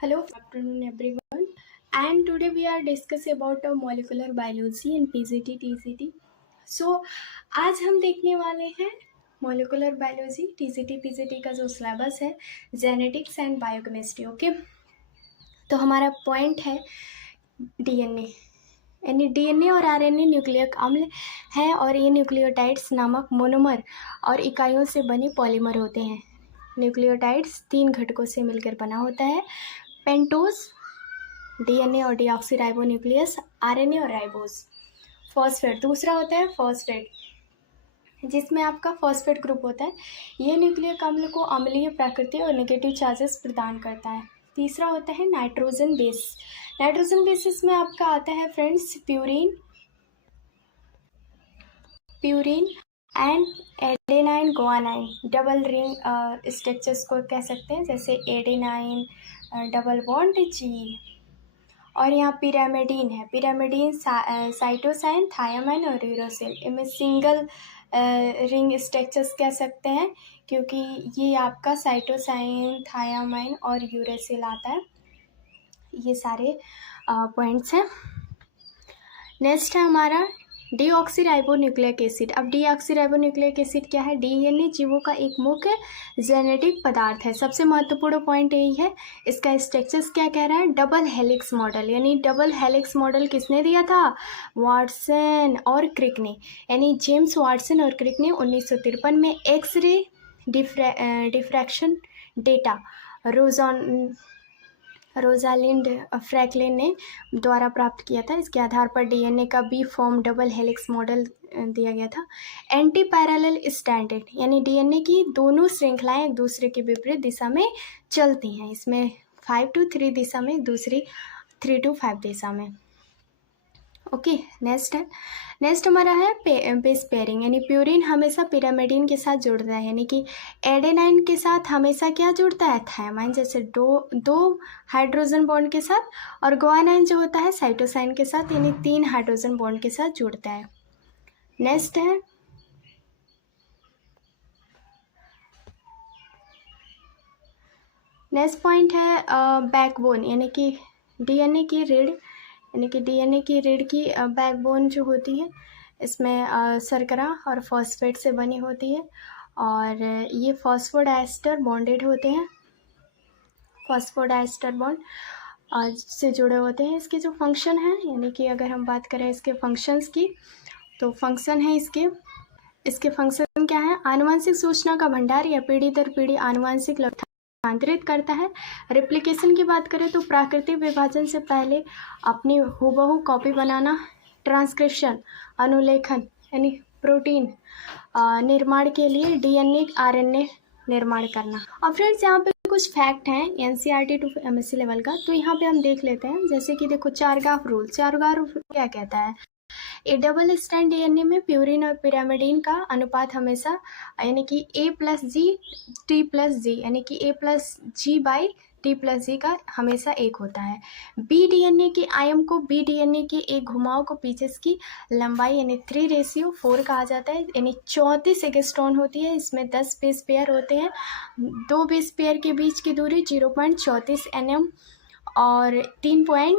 Hello, good afternoon everyone. And today we are discussing about molecular biology in PGT TCT. So आज हम देखने वाले हैं molecular biology TCT PGT का जो सिलेबस है जेनेटिक्स एंड बायोकेमिस्ट्री। ओके, तो हमारा पॉइंट है डीएनए। यानी डीएनए और आरएनए न्यूक्लियक अम्ल है और ये न्यूक्लियोटाइड्स नामक मोनोमर और इकाइयों से बने पॉलीमर होते हैं। न्यूक्लियोटाइड्स 3 घटकों से मिलकर बना होता है, पेंटोज डीएनए और डीऑक्सीराइबोन्यूक्लियस आरएनए और राइबोज। फॉस्फेट दूसरा होता है फॉस्फेट, जिसमें आपका फॉस्फेट ग्रुप होता है। यह न्यूक्लियक अम्ल को अम्लीय प्रकृति और नेगेटिव चार्जेस प्रदान करता है। तीसरा होता है नाइट्रोजन बेस। नाइट्रोजन बेसिस में आपका आता है friends purine and adenine guanine. Double ring structures को कह सकते हैं, जैसे एडेनाइन डबल बॉन्ड जी। और यहाँ पिरामिडीन है, पिरामिडीन साइटोसाइन थायामाइन और यूरोसिल। इनमें सिंगल रिंग स्ट्रक्चर्स कह सकते हैं क्योंकि ये आपका साइटोसाइन थायामाइन और यूरोसिल आता है। ये सारे पॉइंट्स हैं। नेक्स्ट है हमारा डीऑक्सीराइबोन्यूक्लिक एसिड। अब डीऑक्सीराइबोन्यूक्लिक एसिड क्या है? डीएनए जीवों का एक मुख्य जेनेटिक पदार्थ है। सबसे महत्वपूर्ण पॉइंट यही है। इसका स्ट्रक्चर्स क्या कह रहा है? Double helix model. यानी डबल हेलिक्स मॉडल किसने दिया था? वाटसन और क्रिक ने। यानी जेम्स वाटसन और क्रिक ने 1953 में x ray diffraction data Rosalind Franklin ने द्वारा प्राप्त किया था। इसके आधार पर डीएनए का B form double helix model दिया गया था। एंटी पैरेलल स्ट्रैंडेड, यानी डीएनए की दोनों श्रृंखलाएं एक दूसरे के विपरीत दिशा में चलती हैं। इसमें 5 to 3 दिशा में, दूसरी 3 to 5 दिशा में। ओके, नेक्स्ट हमारा है बेस पेयरिंग। यानी प्यूरिन हमेशा पिरामिडीन के साथ जुड़ता है, यानी कि एडेनाइन के साथ हमेशा क्या जुड़ता है? थायमाइन, जैसे दो हाइड्रोजन बॉन्ड के साथ। और गुआनाइन जो होता है साइटोसाइन के साथ, यानी 3 हाइड्रोजन बॉन्ड के साथ जुड़ता है। नेक्स्ट पॉइंट है बैकबोन, यानी कि डीएनए की रीढ़। यानी कि डीएनए की रीढ़ की बैकबोन जो होती है, इसमें शर्करा और फॉस्फेट से बनी होती है और ये फॉस्फोडाइस्टर बॉन्डेड होते हैं। फॉस्फोडाइस्टर बॉन्ड से जुड़े होते हैं। इसके जो फंक्शन है, यानी कि अगर हम बात करें इसके फंक्शंस की, तो फंक्शन है इसके फंक्शन क्या है? आनुवंशिक सूचना का भंडार या पीढ़ी दर पीढ़ी आनुवंशिक स्थानांतरित करता है। रेप्लिकेशन की बात करें तो प्राकृतिक विभाजन से पहले अपनी हूबहू कॉपी बनाना। ट्रांसक्रिप्शन अनुलेखन, यानी प्रोटीन निर्माण के लिए डीएनए आरएनए निर्माण करना। और फ्रेंड्स यहाँ पे कुछ फैक्ट हैं एनसीईआरटी टू एमएससी लेवल का, तो यहाँ पे हम देख लेते हैं। जैसे कि देखो, चारगाफ रूल क्या कहता है? ए डबल स्ट्रैंड डीएनए में प्यूरिन और पिरामिडीन का अनुपात हमेशा, यानी कि A+G/T+G, यानी कि A+G/T+G का हमेशा 1 होता है। बी डीएनए के आयम को बी डीएनए के एक घुमाव को पीछे की लंबाई यानी 3:4 कहा जाता है। यानी 34 एगस्ट्रॉन होती है। इसमें 10 बेस पेयर होते हैं। 2 बेस पेयर के बीच की दूरी 0.34 nm और 3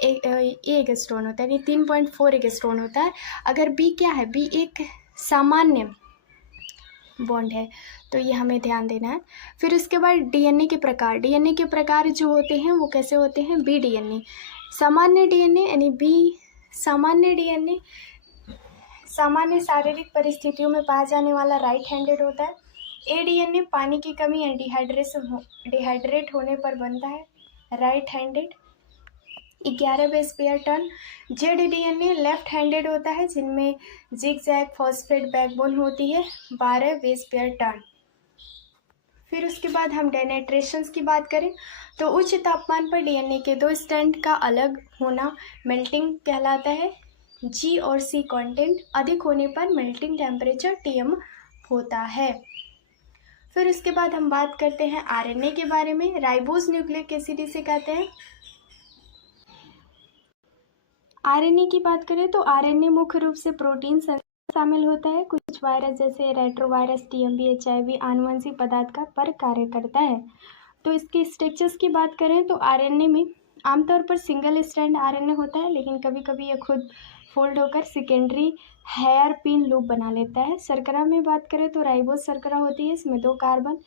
एगस्ट्रॉन होता है, यानी 3.4 एगस्ट्रॉन होता है। अगर बी क्या है? बी एक सामान्य बॉन्ड है, तो ये हमें ध्यान देना है। फिर उसके बाद डीएनए के प्रकार जो होते हैं वो कैसे होते हैं? बी डीएनए सामान्य डीएनए, यानी बी सामान्य डीएनए सामान्य शारीरिक परिस्थितियों में पाया जाने वाला राइट हैंडेड होता है। ए डीएनए पानी की कमी या डिहाइड्रेट होने पर बनता है, right handed, 11 base pair turn. Z DNA left handed होता है, जिनमें जिगजैग फॉस्फेट बैकबोन होती है, 12 बेस पेयर टर्न। फिर उसके बाद हम डेनेट्रेशंस की बात करें तो उच्च तापमान पर डीएनए के 2 स्ट्रैंड का अलग होना मेल्टिंग कहलाता है। जी और सी कंटेंट अधिक होने पर मेल्टिंग टेम्परेचर टीएम होता है। फिर उसके बाद हम बात करते हैं आरएनए के बारे में। राइबोज न्यूक्लिक एसिड इसे कहते हैं। आरएनए की बात करें तो आरएनए मुख्य रूप से प्रोटीन शामिल होता है। कुछ वायरस जैसे रेट्रोवायरस, टीएमबी, एचआईवी आनुवंशिक पदार्थ का पर कार्य करता है। तो इसके स्ट्रक्चर्स की बात करें तो आरएनए में आमतौर पर सिंगल स्ट्रैंड आरएनए होता है, लेकिन कभी कभी यह खुद फोल्ड होकर सेकेंडरी हेयर पिन लूप बना लेता है। शर्करा में बात करें तो राइबोज शर्करा होती है, इसमें 2 कार्बन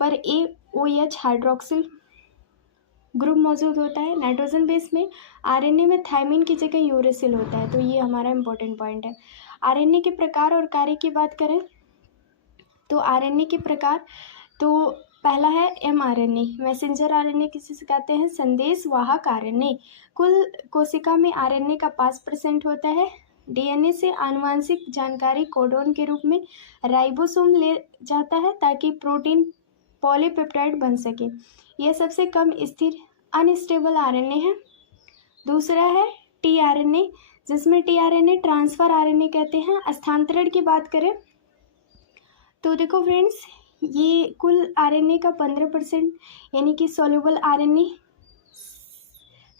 पर AOH हाइड्रोक्सिल ग्रुप मौजूद होता है। नाइट्रोजन बेस में आरएनए में थायमिन की जगह यूरेसिल होता है, तो ये हमारा इंपॉर्टेंट पॉइंट है। आरएनए के प्रकार और कार्य की बात करें तो आरएनए के प्रकार तो पहला है mRNA, मैसेंजर आरएनए किसे से कहते हैं, संदेश वाहक आरएनए। कुल कोशिका में आरएनए का 5% होता है। डीएनए से आनुवांशिक जानकारी कोडोन के रूप में राइबोसोम ले जाता है ताकि प्रोटीन पॉलीपेप्टाइड बन सके। यह सबसे कम स्थिर अनस्टेबल आरएनए है। दूसरा है टीआरएनए, जिसमें टीआरएनए ट्रांसफर आरएनए कहते हैं। स्थानांतरण की बात करें तो देखो फ्रेंड्स, ये कुल आरएनए का 15% यानी कि सोल्यूबल आरएनए,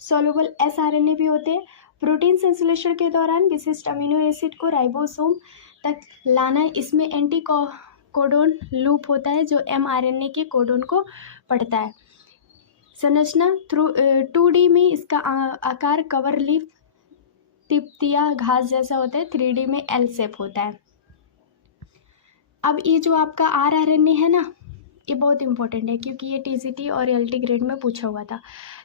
सोल्यूबल एसआरएनए भी होते हैं। प्रोटीन संश्लेषण के दौरान विशिष्ट अमीनो एसिड को राइबोसोम तक लाना, इसमें एंटी कोडोन लूप होता है जो mRNA के कोडोन को पढ़ता है। संरचना 2D में इसका आकार कवर लीफ तिपतिया घास जैसा होता है, 3D में L शेप होता है। अब ये जो आपका rRNA है ना, ये बहुत इंपॉर्टेंट है क्योंकि ये TCT और LT ग्रेड में पूछा हुआ था।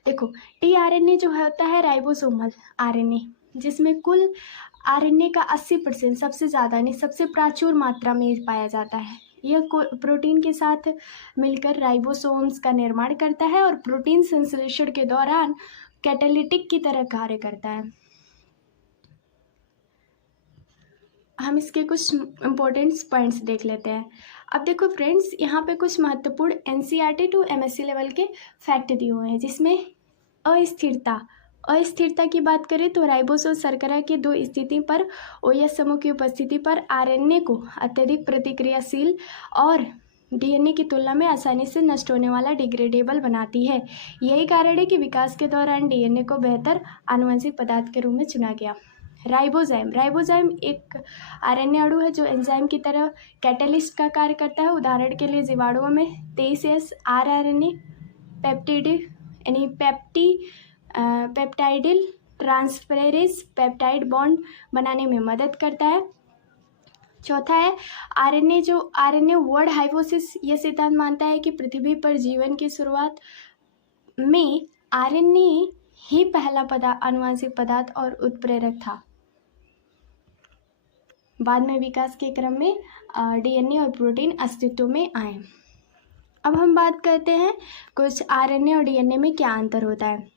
देखो tRNA जो होता है राइबोसोमल आरएनए, जिसमें कुल आरएनए का 80% सबसे ज़्यादा यानी सबसे प्राचुर मात्रा में पाया जाता है। यह प्रोटीन के साथ मिलकर राइबोसोम्स का निर्माण करता है और प्रोटीन संश्लेषण के दौरान कैटालिटिक की तरह कार्य करता है। हम इसके कुछ इम्पोर्टेंट पॉइंट्स देख लेते हैं। अब देखो फ्रेंड्स, यहाँ पे कुछ महत्वपूर्ण NCERT टू MSc लेवल के फैक्ट दिए हुए हैं, जिसमें अस्थिरता की बात करें तो राइबोसोम शर्करा के 2 स्थिति पर OH समूह की उपस्थिति पर आरएनए को अत्यधिक प्रतिक्रियाशील और डीएनए की तुलना में आसानी से नष्ट होने वाला डिग्रेडेबल बनाती है। यही कारण है कि विकास के दौरान डीएनए को बेहतर आनुवंशिक पदार्थ के रूप में चुना गया। राइबोजाइम एक आरएनए अणु है जो एंजाइम की तरह कैटलिस्ट का कार्य करता है। उदाहरण के लिए जीवाणुओं में 23S rRNA peptidyl transferase peptide bond बनाने में मदद करता है। चौथा है आरएनए वर्ड हाइपोथेसिस, यह सिद्धांत मानता है कि पृथ्वी पर जीवन की शुरुआत में आरएनए ही पहला आनुवंशिक पदार्थ और उत्प्रेरक था। बाद में विकास के क्रम में डीएनए और प्रोटीन अस्तित्व में आए। अब हम बात करते हैं कुछ आरएनए और डीएनए में क्या अंतर होता है।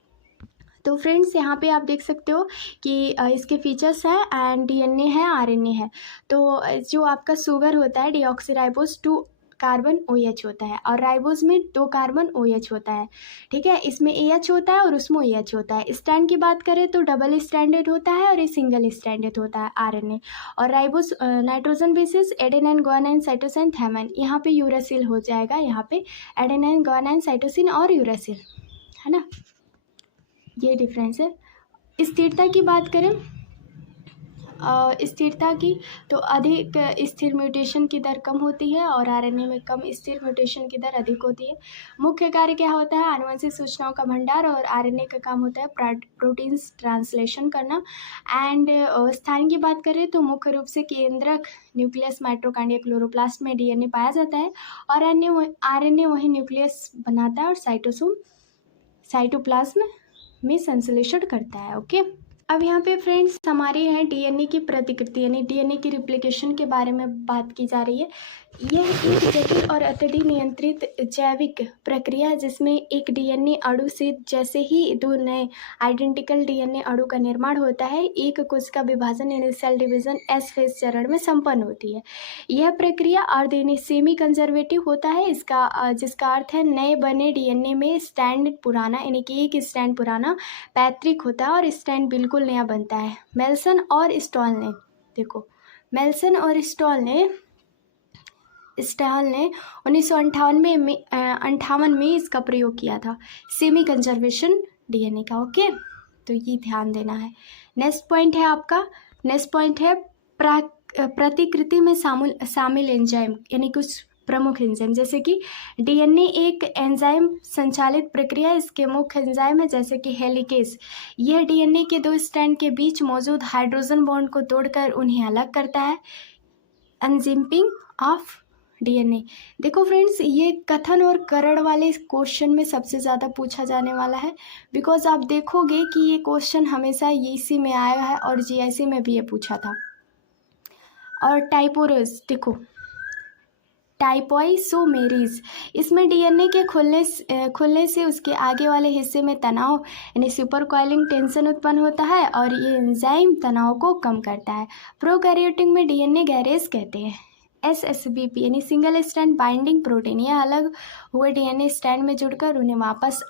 तो फ्रेंड्स, यहाँ पे आप देख सकते हो कि इसके फीचर्स हैं एंड डीएनए है, आरएनए है। तो जो आपका शुगर होता है डीऑक्सीराइबोज 2 कार्बन OH होता है और राइबोज में 2 कार्बन OH होता है। ठीक है, इसमें AH होता है और उसमें OH होता है। स्ट्रैंड की बात करें तो डबल स्ट्रैंडेड होता है और ये सिंगल स्ट्रैंडेड होता है आरएनए। और ribose nitrogen bases adenine guanine cytosine thymine, यहाँ पे यूरासिल हो जाएगा। यहाँ पे एडेनाइन गुआनाइन साइटोसिन और यूरासिल है ना, ये डिफरेंस है। स्थिरता की बात करें स्थिरता की तो अधिक स्थिर म्यूटेशन की दर कम होती है और आरएनए में कम स्थिर म्यूटेशन की दर अधिक होती है। मुख्य कार्य क्या होता है, आनुवंशिक सूचनाओं का भंडार, और आरएनए का काम होता है प्रोटीन्स ट्रांसलेशन करना। एंड स्थान की बात करें तो मुख्य रूप से केंद्रक न्यूक्लियस माइटोकॉन्ड्रिया क्लोरोप्लास्ट में डीएनए पाया जाता है और आरएनए वही न्यूक्लियस बनाता है और साइटोप्लाज्म में संश्लेषण करता है। ओके, अब यहाँ पे फ्रेंड्स हमारी है डीएनए की प्रतिकृति यानी डीएनए की रिप्लिकेशन के बारे में बात की जा रही है। यह एक जटिल और अत्यधिक नियंत्रित जैविक प्रक्रिया है जिसमें एक डीएनए अणु से जैसे ही 2 नए आइडेंटिकल डीएनए अणु का निर्माण होता है, एक कोशिका विभाजन यानी सेल डिवीजन एस फेज चरण में संपन्न होती है। यह प्रक्रिया अर्ध यानी सेमी कंजर्वेटिव होता है, जिसका अर्थ है नए बने डीएनए में स्ट्रैंड पुराना यानी कि एक स्ट्रैंड पुराना पैतृक होता है और स्ट्रैंड बिल्कुल नया बनता है। मेल्सन और स्टॉल ने 1958 में इसका प्रयोग किया था, सेमी कंजर्वेशन डीएनए का। ओके, तो ये ध्यान देना है। नेक्स्ट पॉइंट है प्रतिकृति में शामिल एंजाइम यानी कुछ प्रमुख एंजाइम, जैसे कि डीएनए एक एंजाइम संचालित प्रक्रिया है, इसके मुख्य एंजाइम है जैसे कि हेलिकेज। यह डीएनए के 2 स्ट्रैंड के बीच मौजूद हाइड्रोजन बॉन्ड को तोड़कर उन्हें अलग करता है। Unzipping of DNA. देखो फ्रेंड्स, ये कथन और करण वाले क्वेश्चन में सबसे ज़्यादा पूछा जाने वाला है, बिकॉज आप देखोगे कि ये क्वेश्चन हमेशा इसी में आया है और जीआईसी में भी ये पूछा था। और टाइपोरस, देखो टाइपोइसोमेरीज, इसमें डीएनए के खुलने से उसके आगे वाले हिस्से में तनाव यानी सुपर कॉइलिंग टेंशन उत्पन्न होता है और ये एंजाइम तनाव को कम करता है। प्रोकैरियोटिक में डीएनए गैरेज कहते हैं। SSBP यानी सिंगल स्ट्रैंड बाइंडिंग प्रोटीन, यह अलग हुए डीएनए स्ट्रैंड में जुड़कर उन्हें वापस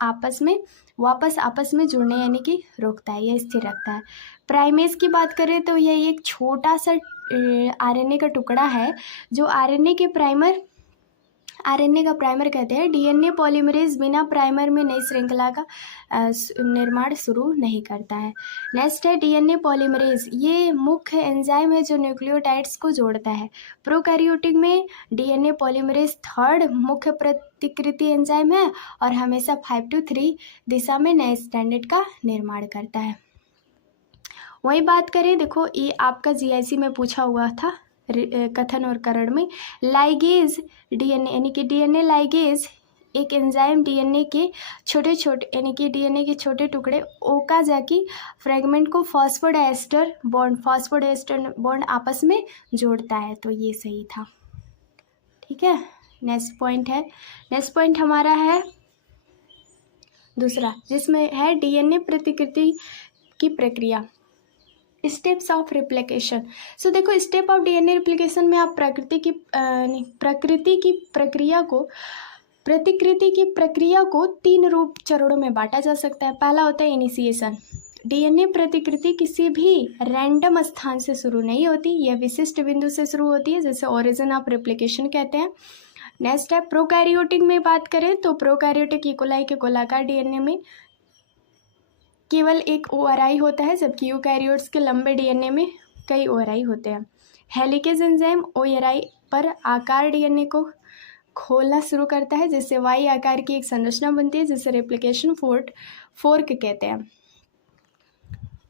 आपस में जुड़ने यानी कि रोकता है, यह स्थिर रखता है। प्राइमेज की बात करें तो यह एक छोटा सा आरएनए का टुकड़ा है जो आरएनए का प्राइमर कहते हैं। डीएनए पॉलीमरेज बिना प्राइमर में नई श्रृंखला का निर्माण शुरू नहीं करता है। नेक्स्ट है डीएनए पॉलीमरेज, ये मुख्य एंजाइम है जो न्यूक्लियोटाइड्स को जोड़ता है। प्रोकैरियोटिक में डीएनए पॉलीमरेज थर्ड मुख्य प्रतिकृति एंजाइम है और हमेशा 5 to 3 दिशा में नए स्टैंडर्ड का निर्माण करता है। वही बात करें, देखो ये आपका जीआईसी में पूछा हुआ था कथन और करण में। लाइगेज डीएनए यानी कि डीएनए लाइगेज एक एंजाइम डीएनए के छोटे टुकड़े ओकाजाकी फ्रेगमेंट को फॉस्फोडाइएस्टर बॉन्ड आपस में जोड़ता है, तो ये सही था। ठीक है, नेक्स्ट पॉइंट हमारा है दूसरा, जिसमें है डीएनए प्रतिकृति की प्रक्रिया, स्टेप्स ऑफ रिप्लिकेशन। सो देखो, स्टेप ऑफ डीएनए रिप्लिकेशन में आप प्रतिकृति की प्रक्रिया को 3 चरणों में बांटा जा सकता है। पहला होता है इनिशिएशन। डीएनए प्रतिकृति किसी भी रैंडम स्थान से शुरू नहीं होती, यह विशिष्ट बिंदु से शुरू होती है, जैसे ओरिजिन ऑफ रिप्लिकेशन कहते हैं। नेक्स्ट है प्रोकैरियोटिक में बात करें तो प्रोकैरियोटिक इकोलाई के गोलाकार डीएनए में केवल एक ओआरआई होता है, जबकि यूकैरियोट्स के लंबे डीएनए में कई ओआरआई होते हैं। हेलिकेज एंजाइम ओआरआई पर आकार डीएनए को खोलना शुरू करता है, जिससे वाई आकार की एक संरचना बनती है, जिसे रेप्लिकेशन फोर्क कहते हैं।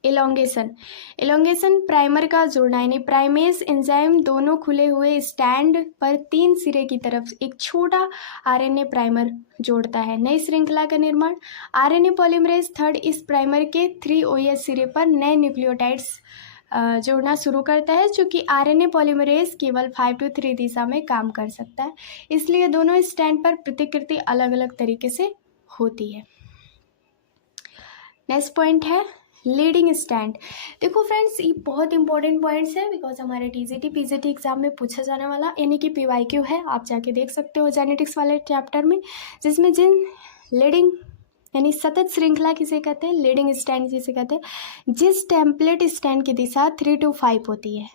इलोंगेशन प्राइमर का जोड़ना, यानी प्राइमेज एंजाइम दोनों खुले हुए स्टैंड पर 3 सिरे की तरफ एक छोटा आरएनए प्राइमर जोड़ता है, नई श्रृंखला का निर्माण। आरएनए पॉलीमरेज थर्ड इस प्राइमर के 3 OS सिरे पर नए न्यूक्लियोटाइड्स जोड़ना शुरू करता है। चूँकि आरएनए पॉलीमरेज केवल 5 to 3 दिशा में काम कर सकता है, इसलिए दोनों स्टैंड पर प्रतिकृति अलग अलग तरीके से होती है। नेक्स्ट पॉइंट है लीडिंग स्टैंड। देखो फ्रेंड्स, ये बहुत इंपॉर्टेंट पॉइंट्स है, बिकॉज हमारे टीजीटी पीजीटी एग्जाम में पूछा जाने वाला, यानी कि PYQ है, आप जाके देख सकते हो जेनेटिक्स वाले चैप्टर में, जिसमें जिन लीडिंग यानी सतत श्रृंखला किसे कहते हैं, लीडिंग स्टैंड जिसे कहते हैं, जिस टेम्पलेट स्टैंड की दिशा 3 to 5 होती है,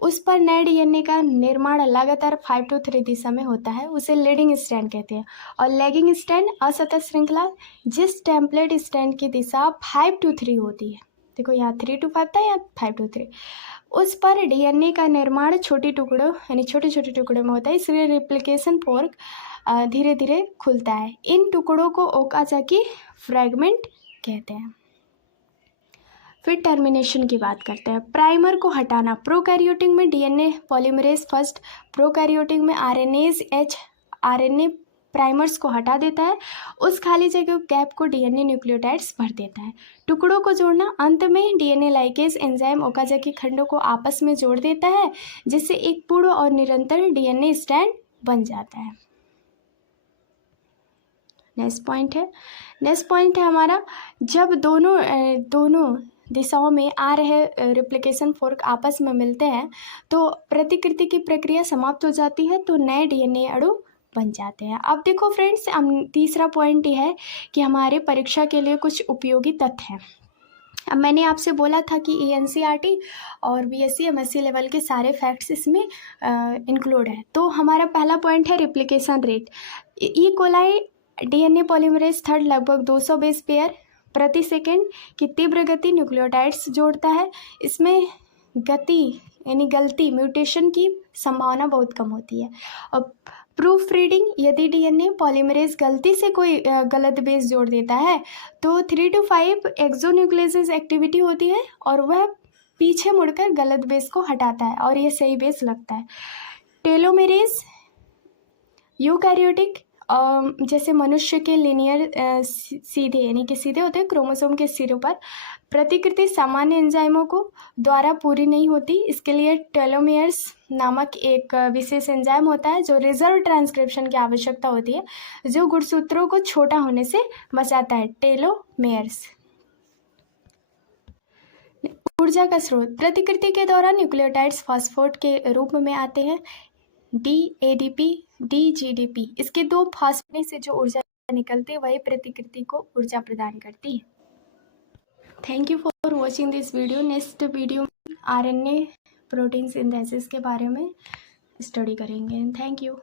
उस पर नए डीएनए का निर्माण लगातार 5 to 3 दिशा में होता है, उसे लीडिंग स्टैंड कहते हैं। और लैगिंग स्टैंड असतत श्रृंखला, जिस टेम्पलेट स्टैंड की दिशा 5 to 3 होती है, देखो यहाँ 3 to 5 था, यहाँ 5 to 3, उस पर डीएनए का निर्माण छोटे छोटे टुकड़ों में होता है, इसलिए रिप्लिकेशन फोर्क धीरे धीरे खुलता है। इन टुकड़ों को ओकाजाकी फ्रैगमेंट कहते हैं। फिर टर्मिनेशन की बात करते हैं। प्राइमर को हटाना, प्रोकैरियोटिक में डीएनए पॉलीमरेज फर्स्ट, प्रोकैरियोटिक में आरएनए प्राइमर्स को हटा देता है, उस खाली जगह गैप को डीएनए न्यूक्लियोटाइड्स भर देता है। टुकड़ों को जोड़ना, अंत में डीएनए लाइकेज एंजाइम ओकाजाकी खंडों को आपस में जोड़ देता है, जिससे एक पूर्ण और निरंतर डीएनए स्टैंड बन जाता है। नेक्स्ट पॉइंट है हमारा, जब दोनों दिशाओं में आ रहे रिप्लिकेशन फोर्क आपस में मिलते हैं तो प्रतिकृति की प्रक्रिया समाप्त हो जाती है, तो नए डीएनए अणु बन जाते हैं। अब देखो फ्रेंड्स, तीसरा पॉइंट ये है कि हमारे परीक्षा के लिए कुछ उपयोगी तथ्य हैं। अब मैंने आपसे बोला था कि ENCERT और BSc MSc लेवल के सारे फैक्ट्स इसमें इंक्लूड है। तो हमारा पहला पॉइंट है replication rate. E coli DNA polymerase third लगभग 200 बेस पेयर प्रति सेकेंड की तीव्र गति न्यूक्लियोटाइड्स जोड़ता है। इसमें गति यानी गलती म्यूटेशन की संभावना बहुत कम होती है। अब प्रूफ रीडिंग, यदि डीएनए पॉलीमरेज गलती से कोई गलत बेस जोड़ देता है तो 3 to 5 एक्सोन्यूक्लियस एक्टिविटी होती है और वह पीछे मुड़कर गलत बेस को हटाता है और ये सही बेस लगता है। टेलोमेरेज यूकैरियोटिक, जैसे मनुष्य के लिनियर सीधे यानी कि सीधे होते हैं क्रोमोसोम के सिरों पर, प्रतिकृति सामान्य एंजाइमों को द्वारा पूरी नहीं होती। इसके लिए टेलोमेयर्स नामक एक विशेष एंजाइम होता है जो रिजर्व ट्रांसक्रिप्शन की आवश्यकता होती है, जो गुणसूत्रों को छोटा होने से बचाता है। टेलोमेयर्स। ऊर्जा का स्रोत, प्रतिकृति के दौरान न्यूक्लियोटाइड्स फास्फेट के रूप में आते हैं, DADP, DGDP। इसके दो फास्फेट से जो ऊर्जा निकलती है वही प्रतिकृति को ऊर्जा प्रदान करती है। Thank you for watching this video. Next video में RNA प्रोटीन सिंथेसिस के बारे में स्टडी करेंगे। Thank you.